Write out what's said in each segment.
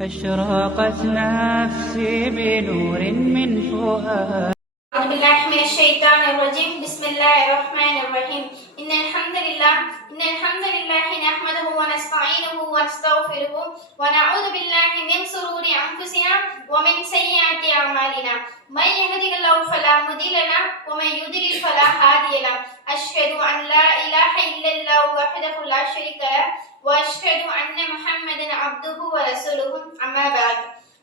أشرقت نفسي بنور من فؤاد. أعوذ بالله من الشيطان الرجيم. بسم الله الرحمن الرحيم. إن الحمد لله نحمده ونستعينه ونستغفره ونعوذ بالله من شرور أنفسنا ومن سيئات أعمالنا. من يهده الله فلا مضل له ومن يضلل فلا هادي له. أشهد أن لا إله إلا الله وحده لا شريك له وأشهد أن محمدا عبده ورسوله. أما بعد.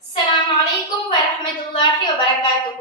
السلام عليكم ورحمة الله وبركاته.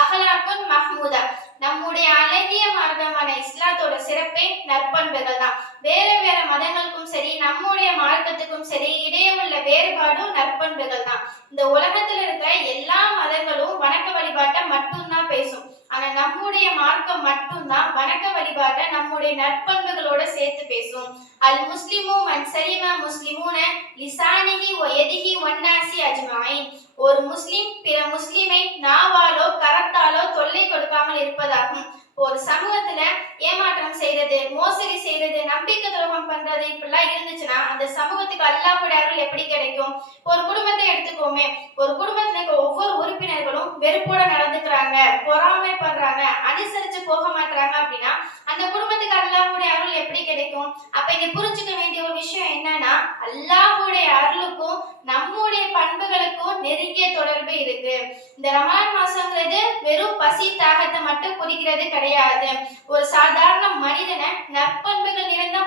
அகலாக்குன் மஹ்மூதா. நம்முடைய அழகிய மார்க்கமான இஸ்லாத்தோட சிறப்பே நற்பண்புகள் தான். வேற மதங்களுக்கும் சரி நம்முடைய மார்க்கத்துக்கும் சரி இடையே உள்ள வேறுபாடும் நற்பண்புகள் தான். இந்த உலகத்துல இருக்கிற எல்லா மதங்களும் வணக்க வழிபாட்டை மட்டும்தான் பேசும். ஆனா நம்முடைய மார்க்கம் மட்டும்தான் வணக்க வழிபாட்டை நம்முடைய நற்பண்புகளோட சேர்த்து பேசும். அல் முஸ்லிமு மன் சலிமா முஸ்லிமூன லிசானிஹி வ யதிஹி வன்னாசி அஜ்மாயின். ஒரு முஸ்லிம் பிற முஸ்லிமை நாவாலோ கரத்தாலோ தொல்லை கொடுக்காமல் இருப்பதாகும். ஒரு சமூகத்துல ஏமாற்றம் செய்யறது, மோசடி செய்யறது, நம்பிக்கை துரோகம் பண்றது இப்படிலாம் இருந்துச்சுன்னா அந்த சமூகத்துக்கு அல்லாஹ்வுடைய அருள் எப்படி கிடைக்கும்? ஒரு குடும்பத்தை எடுத்துக்கோமே. ஒரு குடும்பத்துல இருக்க ஒவ்வொரு உறுப்பினர்களும் வெறுப்போட நடந்துக்கிறாங்க, பொறாமைப்படுறாங்க, அனுசரிச்சு போக மாட்டாங்க அப்படின்னா அந்த குடும்பத்துக்கு அல்லாஹ்வுடைய அருள் எப்படி கிடைக்கும்? அப்ப இங்க புரிஞ்சுக்க வேண்டிய ஒரு விஷயம் என்னன்னா, அல்லாஹ்வுடைய அருளுக்கும் நம்முடைய பண்புகளுக்கும் நெருங்கிய தொடர்பு இருக்கு. இந்த ரமலான் மாசங்கிறது வெறும் பசி தாகத்தை மட்டும் குறிக்கிறது கிடையாது. ஒரு சாதாரண மனிதனை நற்பண்புகள் நிறைந்த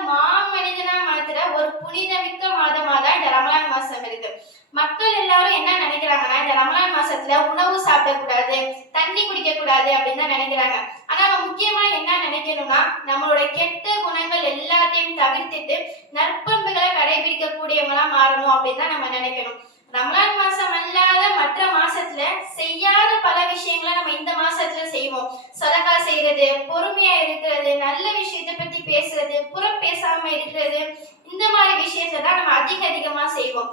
மனிதனா மாத்திர ஒரு புனிதமிக்க மாதமா தான் இந்த ரமலான் மாசம் இருக்கு. மக்கள் எல்லாரும் என்ன நினைக்கிறாங்கன்னா, இந்த ரமலான் மாசத்துல உணவு சாப்பிடக்கூடாது, தண்ணி குடிக்க கூடாது அப்படின்னு தான் நினைக்கிறாங்க. ஆனா நம்ம முக்கியமா என்ன நினைக்கணும்னா, நம்மளோட கெட்ட குணங்கள் எல்லாத்தையும் தவிர்த்துட்டு நற்பண்புகளை கடைபிடிக்க கூடியவங்களா மாறணும் அப்படின்னு தான் நம்ம நினைக்கணும். ரமலான் மாசம் அல்லாத மற்ற மாசத்துல செய்யாத பல விஷயங்களை நம்ம இந்த மாசத்துல செய்வோம். சதகா செய்யறது, பொறுமையா இருக்கிறது, நல்ல விஷயத்தை பத்தி பேசுறது, புறம் பேசாம இருக்கிறது, இந்த மாதிரி விஷயத்தை தான் நம்ம அதிகமா செய்வோம்.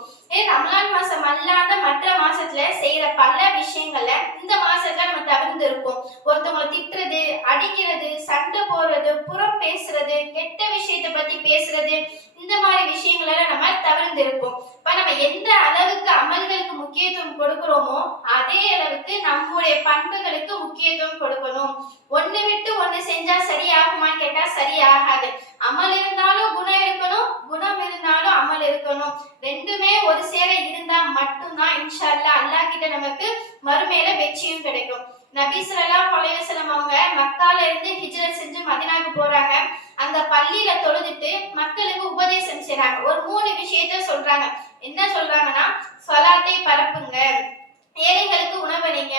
ரமலான் மாசம் அல்லாத மற்ற மாசத்துல செய்யற பல விஷயங்கள்ல இந்த மாசத்துல நம்ம தவிர்த்து இருப்போம். ஒருத்தவங்களை திட்டுறது, அடிக்கிறது, சண்டை போடுறது, புறம் பேசுறது, கெட்ட விஷயத்தை பத்தி பேசுறது, இந்த மாதிரி விஷயங்கள நம்ம தவிர்த்து இருப்போம். இப்ப நம்ம எந்த அளவுக்கு அமல்களுக்கு முக்கியத்துவம் கொடுக்கிறோமோ அதே அளவுக்கு நம்முடைய பண்புகளுக்கு முக்கியத்துவம் கொடுக்கணும். ஒண்ணு விட்டு ஒண்ணு செஞ்சா சரியாகுமான்னு கேட்டா சரியாகாது. அமல் இருந்தாலும் குணம் இருக்கணும், குணம் இருந்தாலும் அமல் இருக்கணும். ரெண்டுமே ஒரு சேர இருந்தா மட்டும்தான் இன்ஷா அல்லாஹ் அல்லாஹ் கிட்ட நமக்கு மறுமையில வெற்றியும் கிடைக்கும். நபி ஸல்லல்லாஹு அலைஹி வஸல்லம் அவங்க மக்கால இருந்து ஹிஜ்ரத் செஞ்சு மதீனாவுக்கு போறாங்க. அங்க பள்ளியில தொழுதுட்டு மக்களுக்கு உபதேசம் செய்றாங்க. ஒரு 3 விஷயத்த சொல்றாங்க. என்ன சொல்றாங்கன்னா, ஸலாத்தை பரப்புங்க, ஏழைகளுக்கு உணவளிங்க,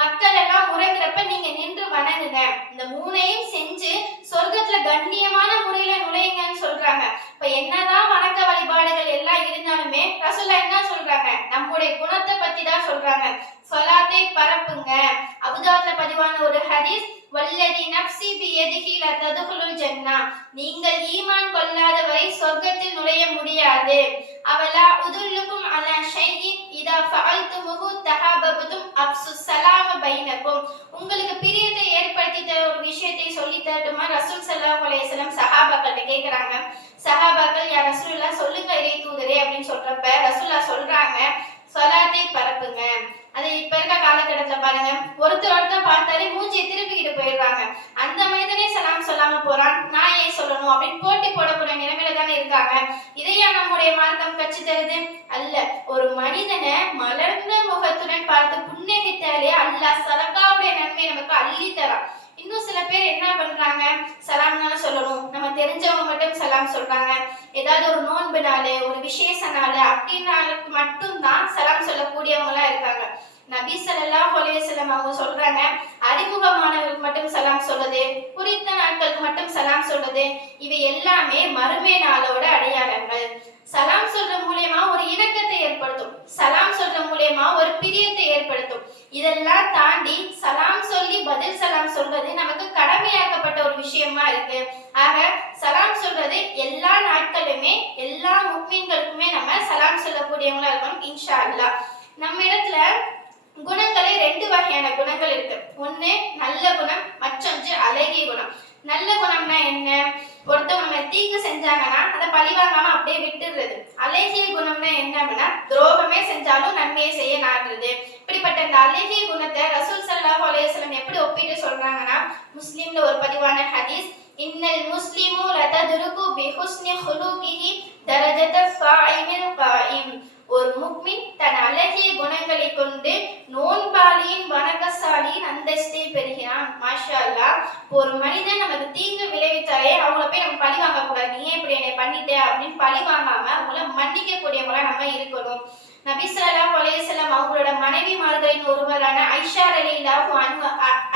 மக்கள் எல்லாம் உறங்குறப்ப நீங்க நின்று வணங்குங்க. இந்த 3ஐயும் செஞ்சு சொர்க்கத்துல கண்ணியமான முறையில நுழையுங்கன்னு சொல்றாங்க. இப்ப என்னதான் வணக்க வழிபாடுகள் எல்லாம் இருந்தாலுமே ரசூலுல்லாஹ் என்ன சொல்றாங்க? நம்முடைய குணத்தை பத்தி தான் சொல்றாங்க. ஸலாத்தை பரப்புங்க. அபூதாவுல பதிவான ஒரு ஹதீஸ், வல்லதி நஃப்ஸி பியதிஹி லததுகுலுல் ஜன்னா. நீங்கள் ஈமான் கொள்ளாத வரை சொர்க்கத்தில் நுழைய முடியாது. அவலா உதுல்லுக்கும் அலா ஷைஇன் இதா ஃபஅல்துமுஹு தஹாபபதும் அப்சு ஸலாம பைனக்கும். உங்களுக்கு பிரியத்தை ஏற்படுத்தி தர ஒரு விஷயத்தை சொல்லி தரட்டுமா? ரசூல் ஸல்லல்லாஹு அலைஹி வஸல்லம் சஹாபாக்கள் கேக்குறாங்க. சஹாபாக்கள், யா ரசூலுல்லாஹ் சொல்லுங்க இறை தூதரே அப்படின்னு சொல்றப்ப ரசூலுல்லாஹ் சொல்றாங்க, ஸலாத்தை பரப்புங்க. அது இப்ப இருக்க காலகட்டத்துல பாருங்க, ஒருத்தர் பார்த்தாலே மூஞ்சியை திருப்பிக்கிட்டு போயிடுறாங்க. அந்த மனிதனே சலாம் சொல்லாம போறான், நான் ஏன் சொல்லணும் அப்படின்னு போட்டி போடக்கூடிய நிலைமையில தானே இருக்காங்க. இதையா நம்முடைய மார்க்கம் கட்சி தருது? அல்ல. ஒரு மனிதனை மலர்ந்த முகத்துடன் பார்த்து புன்னகைத்தாலே அல்லாஹ் சதகாவுடைய நன்மை நமக்கு அள்ளி தரான். இன்னும் சில பேர் என்ன பண்றாங்க, சலாம் தானே சொல்லணும், நம்ம தெரிஞ்சவங்க மட்டும் சலாம் சொல்றாங்க. ஏதாவது ஒரு நோன்பு நாள், ஒரு விசேஷ நாள் அப்படின்னா மட்டும்தான் சலாம் சொல்லக்கூடியவங்களா இருக்காங்க. நபி ஸல்லல்லாஹு அலைஹி வஸல்லம் அவங்க சொல்றாங்க, அறிமுகமானவர்களுக்கு மட்டும் சலாம் சொல்றது, குறித்த நாட்களுக்கு மட்டும் சலாம் சொல்றது, இவை எல்லாமே மறுமை நாளோட அடையாளங்கள். சலாம் சொல்ற மூலமா ஒரு இணக்கத்தை ஏற்படுத்தும், சலாம் சொல்ற மூலமா ஒரு பிரியத்தை ஏற்படுத்தும். இதெல்லாம் தாண்டி சலாம் சொல்லி பதில் சலாம் சொல்றது நமக்கு கடமையாக்கப்பட்ட ஒரு விஷயமா இருக்கு. ஆக சலாம் சொல்றது எல்லா நாட்களுமே எல்லா முஃமின்களுக்குமே நம்ம சலாம் சொல்லக்கூடியவங்களா இருக்கணும் இன்ஷா அல்லாஹ். நம்ம இடத்துல குணங்களே 2 வகையான குணங்கள் இருக்கு. ஒண்ணு நல்ல குணம், மற்றொன்று அழகிய குணம். நல்ல குணம்னா என்ன? ஒருத்தவங்க தீங்கு செஞ்சாங்கன்னா அதை பழிவாங்காம அப்படியே விட்டுடுறது. அழகிய குணம்னா என்ன அப்படின்னா, துரோகமே செஞ்சாலும் நன்மையை செய்ய நாடுறது. இப்படிப்பட்ட இந்த அழகிய குணத்தை ரசூல் ஸல்லல்லாஹு அலைஹி வஸல்லம் எப்படி ஒப்பிட்டு சொல்றாங்கன்னா, முஸ்லிம்ல ஒரு பதிவான ஹதீஸ், இன்னல் முஸ்லிமு லததுருக்கு பிஹுஸ்னி ஹுலூகிஹி தரஜத ஸாயிமில் காயிம். ஒரு முக்மின் தன் அழகிய குணங்களை கொண்டு நோன்பாளியின் வணக்கசாலியின் அந்தஸ்தை பெறுகிறான். மாஷா அல்லாஹ். ஒரு மனிதன் நமக்கு தீங்கு விளைவித்தாலே அவங்கள போய் நம்ம பழி வாங்க கூடாது. நீ ஏன் இப்படி என்னை பண்ணிட்ட அப்படின்னு பழி வாங்காம அவங்கள மன்னிக்க கூடியவங்களா நம்ம இருக்கணும். நபி ஸல்லல்லாஹு அலைஹி வஸல்லம் அவங்களோட மனைவிமார்களின் ஒருவரான ஐஷா ரலியல்லாஹு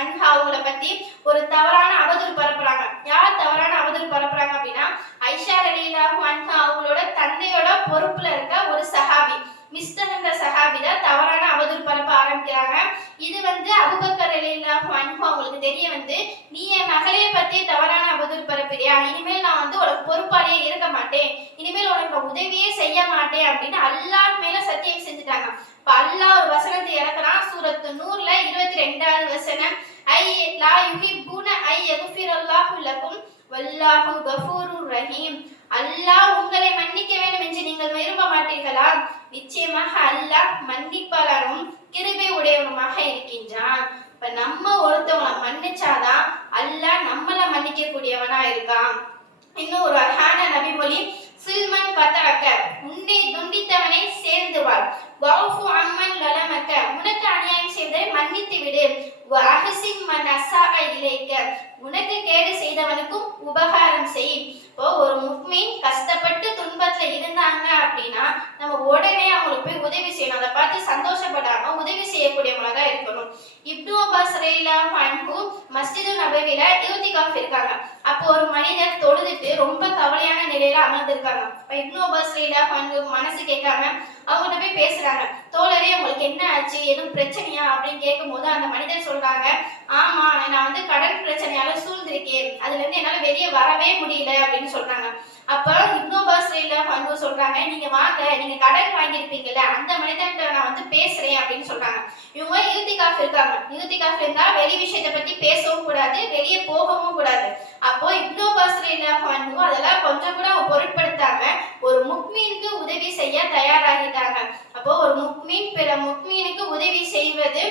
அன்ஹா அவங்கள பத்தி ஒரு தவறான அவதூறு பரப்புறாங்க. யார் தவறான அவதூறு பரப்புறாங்க அப்படின்னா, ஐஷா ரலியல்லாஹு அன்ஹா அவங்களோட தந்தையோட பொறுப்புல இருக்க ஒரு சஹாபி மிஸ்டர் என்ற சஹாபி தான் தவறான அவதூறு பரப்ப ஆரம்பிக்கிறாங்க. இது அபூபக்கர் ரலியல்லாஹு அன்ஹு அவங்களுக்கு தெரிய நீ என் மகளைய பத்தி தவறான அவதூறு பரப்புறியா, இனிமேல் நான் உனக்கு பொறுப்பாளியே இருக்க மாட்டேன், இனிமேல் உனக்கு நான் உதவியே செய்ய மாட்டேன் அப்படின்னு அல்லாஹ் மேல சத்தியம் செஞ்சுட்டாங்க. இப்ப அல்லாஹ் ஒரு வசனத்தை இறக்குறான். சூரத்து நூர்ல 22வது வசனம், ஐ லா யுஹிப்புன ஐ யக்ஃபிரல்லாஹு லகும் வல்லாஹு கஃபூருர் ரஹீம். அல்லாஹ் உங்களை மன்னிக்க வேண்டும் என்று நீங்கள் விரும்ப மாட்டீர்களா? நிச்சயமாக அல்லாஹ் மன்னிப்பாளரும் கிருபை உடையவனுமாக இருக்கின்றான். இப்ப நம்ம ஒருத்தவங்களை மன்னிச்சாதான் அல்லாஹ் நம்மள மன்னிக்க கூடியவனா இருக்கான். இன்னும் ஒரு அழகான நபிமொழி, சில்மன் கதஅக, உன்னை துண்டித்தவனை சேர்ந்து வாழ், வஅஃபு அம்மன் லலமக, உனக்கு அநியாயம் செய்ததை மன்னித்து விடு, வஅஹ்சின் மன் அஸாஅ இலைக, உனக்கு கேடு செய்தவனுக்கும் உபகாரம் செய். இப்போ ஒரு முஃமின் கஷ்டப்பட்டு துன்பத்துல இருந்தாங்க அப்படின்னா நம்ம உடனே அவங்களுக்கு போய் உதவி செய்யணும். அதை பார்த்து சந்தோஷப்படாம உதவி செய்யக்கூடியவங்களா தான் இருக்கணும். இப்னு அப்பாஸ் ரலியல்லாஹு அன்ஹு மஸ்ஜிது நபவில இஹ்திகாஃப் இருக்காங்க. அப்போ ஒரு மனிதர் தொழுதுட்டு ரொம்ப கவலையான நிலையில அமர்ந்திருக்காங்க. இப்னு அப்பாஸ் ரலியல்லாஹு அன்ஹு மனசு கேட்காம அவங்ககிட்ட போய் பேசுறாங்க. தோழரே, உங்களுக்கு என்ன ஆச்சு, எதுவும் பிரச்சனையா அப்படின்னு கேட்கும் போது அந்த மனிதர் சொல்றாங்க, ஆமா நான் கடன் பிரச்சனையால சூழ்ந்திருக்கேன், அதுல இருந்து என்னால வெளியே வரவே முடியல அப்படின்னு சொல்றாங்க. அப்ப இப்னு அப்பாஸ் ரலியல்லாஹு அன்ஹு சொல்றாங்க, நீங்க வாங்க, நீங்க கடன் வாங்கியிருப்பீங்கல்ல, அந்த மனிதன்கிட்ட நான் பேசுறேன் அப்படின்னு சொல்றாங்க. இவங்க இஹ்திகாஃப் இருக்காங்க. இஹ்திகாஃப் இருந்தா வெளி விஷயத்தை பத்தி பேசவும் கூடாது, வெளியே போகவும் கூடாது. அப்போ இப்னு அப்பாஸ் ரலியல்லாஹு அன்ஹு அதெல்லாம் கொஞ்சம் கூட பொருட்படுத்தாம ஒரு முஃமினுக்கு உதவி செய்ய தயாராகிட்டாங்க. அப்போ ஒரு முஃமின் பிற முஃமினுக்கு உதவி செய்வது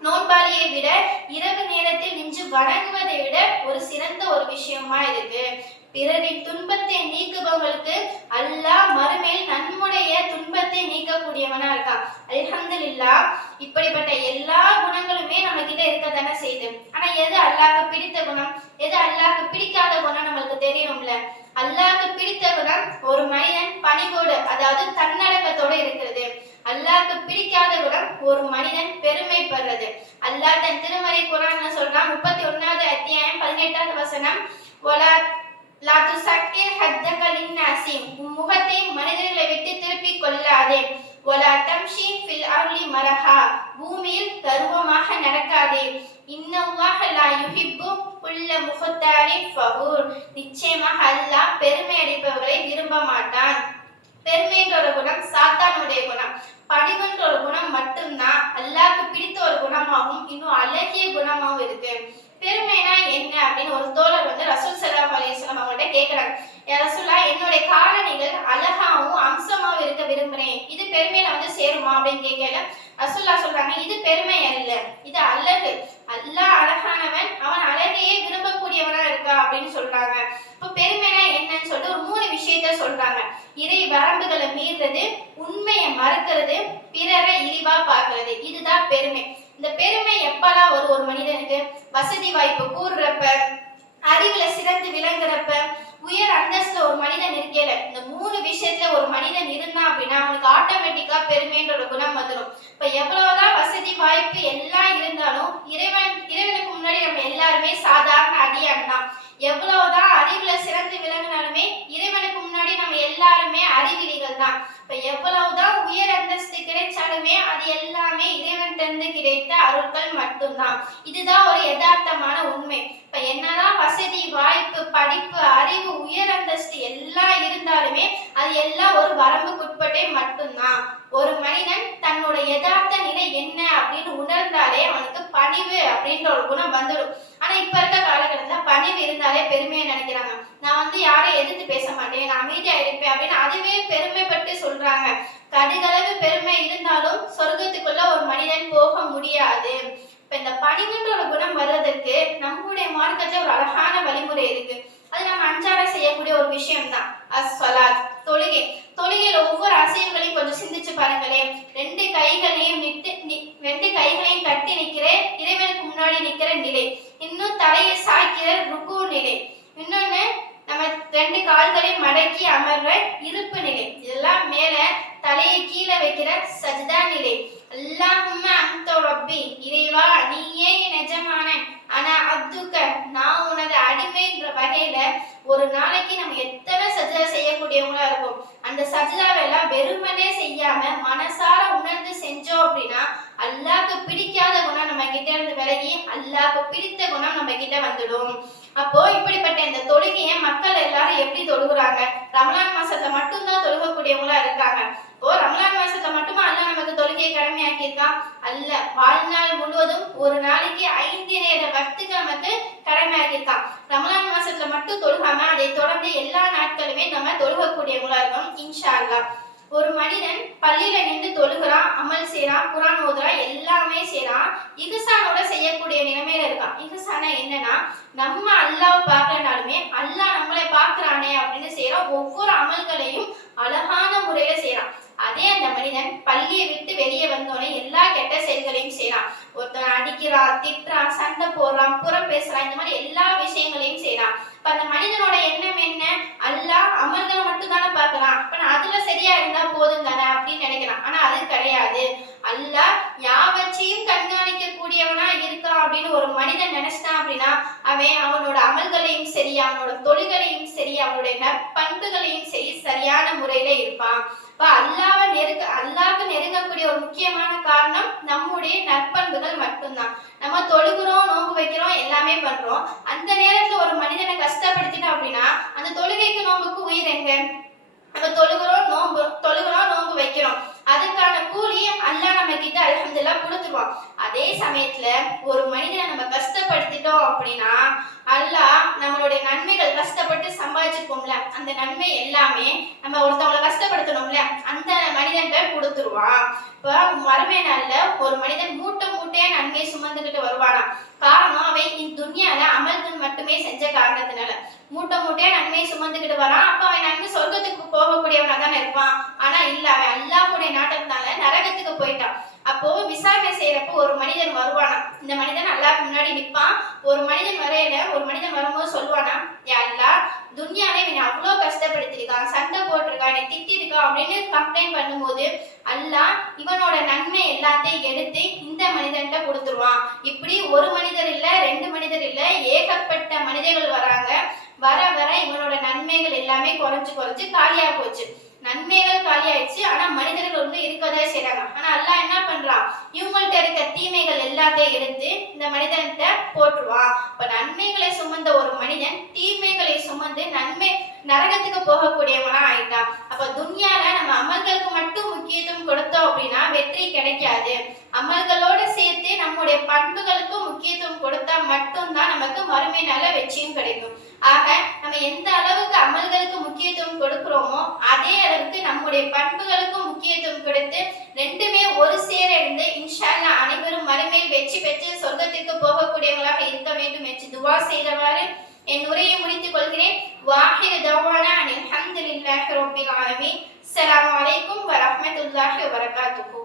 நோன்பாளியை விட இரவு நேரத்தில் நின்று வணங்குவதை விட ஒரு சிறந்த ஒரு விஷயமா இருக்கு. பிறரின் துன்பத்தை நீக்குபவங்களுக்கு அல்லாஹ் மறுமையில் நம்முடைய துன்பத்தை நீக்கக்கூடியவனா இருக்கான். அல்ஹம்துலில்லாஹ். இப்படிப்பட்ட எல்லா குணங்களுமே நம்ம கிட்ட இருக்கத்தானே செய்யுது. ஆனா எது அல்லாஹ்க்கு பிடித்த குணம், எது அல்லாஹ்க்கு பிடிக்காத குணம் நம்மளுக்கு தெரியணும்ல. அல்லாஹ்க்கு பிடித்த குணம் ஒரு மனிதன் பணிவோடு, அதாவது தன்னடக்கத்தோடு இருக்கிறது. அல்லாஹ்க்கு பிடிக்காத குணம் ஒரு மனிதன் பெருமைப்படுறது. அல்லாஹ் தன் திருமறை குர்ஆன்ல சொல்றான், 31வது அத்தியாயம் 18வது வசனம், வலா லா துஸக்கிர் ஹத்தக லின்னாசி, உன் முகத்தை மனிதர்களை விட்டு திருப்பிக் கொள்ளாதே, வலா தம்ஷி ஃபில் அர்லி மரஹா, பூமியில் கர்வமாக நடக்காதே, இன்னல்லாஹ லா யுஹிப்பு குல்ல முஹ்தாரின் ஃபகூர், நிச்சயமாக அல்லாஹ் பெருமை அடிப்பவர்களை விரும்ப மாட்டான். பெருமைன்ற ஒரு குணம் சாத்தானுடைய குணம். பணிவுன்ற ஒரு குணம் மட்டும்தான் அல்லாஹ்க்கு பிடித்த ஒரு குணமாகவும் இன்னும் அழகிய குணமாகவும் இருக்கு. பெருமைனா என்ன அப்படின்னு ஒரு தோழர் ரசூல் ஸல்லல்லாஹு அலைஹி வஸல்லம் அவங்கள்ட்ட கேட்கிறாங்க, யா ரசூலல்லாஹ், என்னுடைய காலணிகள் அழகாவும் அம்சமாவும் இருக்க விரும்புறேன், இது பெருமையில சேருமா அப்படின்னு கேட்கல. ரசூலுல்லாஹ் சொல்றாங்க, இது பெருமை அல்ல, இது அழகு. அல்லாஹ் அழகானவன், அவன் அழகையே விரும்பக்கூடியவனா இருக்கா அப்படின்னு சொல்றாங்க. இப்போ பெருமைனா என்னன்னு சொல்லிட்டு ஒரு 3 விஷயத்த சொல்றாங்க. இறை வரம்புகளை மீறுறது, உண்மையை மறுக்கிறது, பிறரை இழிவா பார்க்கிறது. இதுதான் பெருமை. இந்த பெருமை எப்பெல்லாம் ஒரு மனிதனுக்கு வசதி வாய்ப்பு கூறுறப்ப, அறிவுல சிறந்து விளங்குறப்ப, உயர் அந்தஸ்துல ஒரு மனிதன் இருக்கல, இந்த 3 விஷயத்துல ஒரு மனிதன் இருந்தான் அப்படின்னா அவனுக்கு ஆட்டோமேட்டிக்கா பெருமைன்ற ஒரு குணம் வந்துடும். இப்ப எவ்வளவுதான் வசதி வாய்ப்பு எல்லாம் இருந்தாலும் இறைவனுக்கு முன்னாடி நம்ம எல்லாருமே சாதாரண அடியான் தான். எவ்வளவுதான் அறிவுல சிறந்து விளங்கினாலுமே இறைவனுக்கு முன்னாடி நம்ம எல்லாருமே அறிவிலிகள் தான். இப்ப எவ்வளவுதான் உயர் அந்தஸ்து கிடைச்சாலுமே அது எல்லாமே இறைவனிலிருந்து கிடைத்த அருட்கள் மட்டும்தான். இதுதான் ஒரு யதார்த்தமான உண்மை. இப்ப என்னதான் வசதி வாய்ப்பு படிப்பு அறிவு உயர் அந்தஸ்து எல்லாம் இருந்தாலுமே அது எல்லாம் ஒரு வரம்புக்குட்பட்டே மட்டும்தான். ஒரு மனிதன் தன்னோட யதார்த்த நிலை என்ன அப்படின்னு உணர்ந்தாலே அவனுக்கு பணிவு அப்படின்ற ஒரு குணம் வந்துடும். ஆனா இப்ப இருக்க காலகட்டத்துல பணிவு இருந்தாலே பெருமையை நினைக்கிறாங்க. நான் யாரையும் எதிர்த்து பேச மாட்டேன், நான் அமைதியா இருப்பேன் அப்படின்னு அதுவே பெருமைப்பட்டு சொல்றாங்க. கடுகளவு பெருமை இருந்தாலும் சொர்க்கத்துக்குள்ள ஒரு மனிதன் போக முடியாது. இப்ப இந்த பணிவுன்ற ஒரு குணம் வர்றதற்கு நம்முடைய மார்க்கத்துல ஒரு அழகான வழிமுறை இருக்கு. அது நம்ம அன்றாட செய்யக்கூடிய ஒரு விஷயம் தான் அஸ்ஸலாத், தொழுகை. தொழுகையில ஒவ்வொரு அசைவுகளையும் கொஞ்சம் சிந்திச்சு பாருங்களேன். ரெண்டு கைகளையும் கட்டி நிக்கிற இறைவனுக்கு முன்னாடி நிக்கிற நிலை, இன்னும் தலையை சாய்க்கிற ருக்கு நிலை, இன்னொன்னு நம்ம ரெண்டு கால்களையும் மடக்கி அமர்ற இருப்பு நிலை, இதெல்லாம் மேல தலையை கீழே வைக்கிற சஜ்தா நிலை. அல்லாஹும்ம அன்த ரப்பி, இறைவா நீயே என் எஜமான, ஆனா அப்துக்க நான் உனது அடிமைன்ற வகையில ஒரு நாளைக்கு நம்ம எத்தனை சஜ்தா செய்யக்கூடியவங்களா இருக்கும். அந்த சஜ்தாவெல்லாம் வெறுமனே செய்யாம மனசார உணர்ந்து செஞ்சோம் அப்படின்னா அல்லாஹ்க்கு பிடிக்காத குணம் நம்ம கிட்ட இருந்து விலகி அல்லாஹ்க்கு பிடித்த குணம் நம்ம கிட்ட வந்துடும். அப்போ இப்படிப்பட்ட இந்த தொழுகையை மக்கள் எல்லாரும் எப்படி தொழுகிறாங்க? ரமலான் மாசத்துல மட்டும்தான் தொழுகக்கூடியவங்களா இருக்காங்க. இப்போ ரமலான் மாசத்துல மட்டுமா அல்லாஹ் நமக்கு தொழுகையை கடமையாக்கி இருக்கான்? அல்ல, வாழ்நாள் முழுவதும் ஒரு நாளைக்கு 5 நேர வக்துக்கு நமக்கு கடமையாக்கி இருக்கான். ரமலான் மாசத்துல மட்டும் தொழுகாம அதை தொடர்ந்து எல்லா நாட்களுமே நம்ம தொழுகக்கூடியவங்களா இருக்கோம் இன்ஷா அல்லாஹ். ஒரு மனிதன் பள்ளியில நின்று தொழுகிறான், அமல் செய்யறான், குரான் ஓதுறான், எல்லாமே செய்யறான், இஹ்சானோட செய்யக்கூடிய நிலைமையில இருக்கான். இஹ்சானா என்னன்னா, நம்ம அல்லாஹ்வை பார்க்கலனாலுமே அல்லாஹ் நம்மளை பார்க்கிறானே அப்படின்னு செய்யறான். ஒவ்வொரு அமல்களையும் அழகான முறையில செய்யறான். அதே அந்த மனிதன் பள்ளியை விட்டு வெளியே வந்தோடனே எல்லா கெட்ட செயல்களையும் செய்யறான். ஒருத்தன் அடிக்கிறான், திட்டுறான், சண்டை போடுறான், புறம் பேசுறான், இந்த மாதிரி எல்லா விஷயங்களையும் செய்யறான். இப்ப அந்த மனிதனோட எண்ணம் என்ன? அல்லாஹ் அமல்களை மட்டும் தானே பார்க்கலாம், இப்ப நான் அதுல சரியா இருந்தா போதும் தானே அப்படின்னு நினைக்கிறான். ஆனா அது கிடையாது. அல்லாஹ் யாவற்றையும் கண்காணிக்க கூடியவனா இருக்கான் அப்படின்னு ஒரு மனிதன் நினைச்சிட்டான் அப்படின்னா அவனோட அமல்களையும் சரி, அவனோட தொழில்களையும் சரி, அவனுடைய நற்பண்புகளையும் சரி சரியான முறையில இருப்பான். அல்லாஹ்வை நெருங்கக்கூடிய ஒரு முக்கியமான காரணம் நம்முடைய நற்பண்புகள் மட்டும்தான். நம்ம தொழுகிறோம், நோன்பு வைக்கிறோம், எல்லாமே பண்றோம். அந்த நேரத்துல ஒரு மனிதனை கஷ்டப்படுத்திட்டோம் அப்படின்னா அந்த தொழுகைக்கு நோன்புக்கு உயிர் எங்க? நம்ம தொழுகிறோம், நோன்பு வைக்கிறோம், அதுக்கான கூலி அல்லாஹ் நம்ம கிட்ட அல்ஹம்துலில்லாஹ் கொடுத்துருவான். அதே சமயத்துல ஒரு மனிதனை நம்ம கஷ்டப்படுத்திட்டோம் அப்படின்னா அல்லாஹ் நம்மளுடைய நன்மைகள், கஷ்டப்பட்டு சம்பாதிச்சிருப்போம்ல அந்த நன்மை எல்லாமே நம்ம ஒருத்தவங்களை கஷ்டப்படுத்தணும்ல அந்த மனிதன்கிட்ட கொடுத்துருவான். இப்ப மறுமை நாள்ல ஒரு மனிதன் மூட்டையா நன்மை சுமந்துகிட்டு வருவானா. காரணம் அவன் இத்துன்யால அமல்கள் மட்டுமே செஞ்ச காரணத்தினால மூட்டையா நன்மையை சுமந்துகிட்டு வரான். அப்ப அவன் நன்மை சொர்க்கத்துக்கு போகக்கூடியவனா தானே இருப்பான். ஆனா இல்ல, அவன் அல்லாஹ்வுடைய நாட்டத்தினால நரகத்துக்கு போயிட்டான். அப்போ விசாரணை செய்யறப்ப ஒரு மனிதன் வருவானா. இந்த மனிதன் அல்லாஹ்க்கு முன்னாடி நிற்பான். ஒரு மனிதன் வரும்போது சொல்லுவானா, யா அல்லாஹ் துன்யால இவனை அவ்வளோ கஷ்டப்படுத்திருக்கான், சண்டை போட்டிருக்கான், என்னை திட்டிருக்கான் அப்படின்னு கம்ப்ளைண்ட் பண்ணும்போது அல்லாஹ் இவனோட நன்மை எல்லாத்தையும் எடுத்து இந்த மனிதன்கிட்ட கொடுத்துருவான். இப்படி ஒரு மனிதர் இல்ல, 2 மனிதர் இல்ல, ஏகப்பட்ட மனிதர்கள் வராங்க. வர வர இவனோட நன்மைகள் எல்லாமே குறைஞ்சு காலியா போச்சு. நன்மைகள் காலியாயிடுச்சு, ஆனா மனிதர்கள் இருக்கதான் செய்றாங்க. ஆனா அல்லாஹ் என்ன பண்றான்? இவங்கள்ட்ட இருக்க தீமைகள் எல்லாத்தையும் எடுத்து இந்த மனிதன்கிட்ட போட்டுருவான். இப்ப நன்மைகளை சுமந்த ஒரு மனிதன் தீமைகளை சுமந்து நரகத்துக்கு போகக்கூடியவனா ஆயிட்டான். அப்ப துன்யால நம்ம அமல்களுக்கு மட்டும் முக்கியத்துவம் கொடுத்தோம் அப்படின்னா வெற்றி கிடைக்காது. அமல்களோட சேர்த்து நம்முடைய பண்புகளுக்கும் முக்கியத்துவம் கொடுத்தா மட்டும்தான் நமக்கு மறுமை நாள வெற்றியும் கிடைக்கும். ஆக நம்ம எந்த அளவுக்கு அமல்களுக்கு முக்கியத்துவம் கொடுக்கிறோமோ அதே அளவுக்கு நம்முடைய பண்புகளுக்கும் முக்கியத்துவம் கொடுத்து ரெண்டுமே ஒரு சேர இருந்து இன்ஷா அல்லாஹ் அனைவரும் மறுமையில் வெற்றி பெற்று சொர்க்கத்திற்கு போகக்கூடியவங்களாக இருக்க வேண்டும் என்று துவா செய்தவாறு என் உரையை முடித்துக் கொள்கிறேன். வாஹிரு தவானா அல்ஹம்துலில்லாஹி ரப்பில் ஆலமீன். அஸ்ஸலாமு அலைக்கும் வரஹ்மத்துல்லாஹி வபரகாத்துஹு.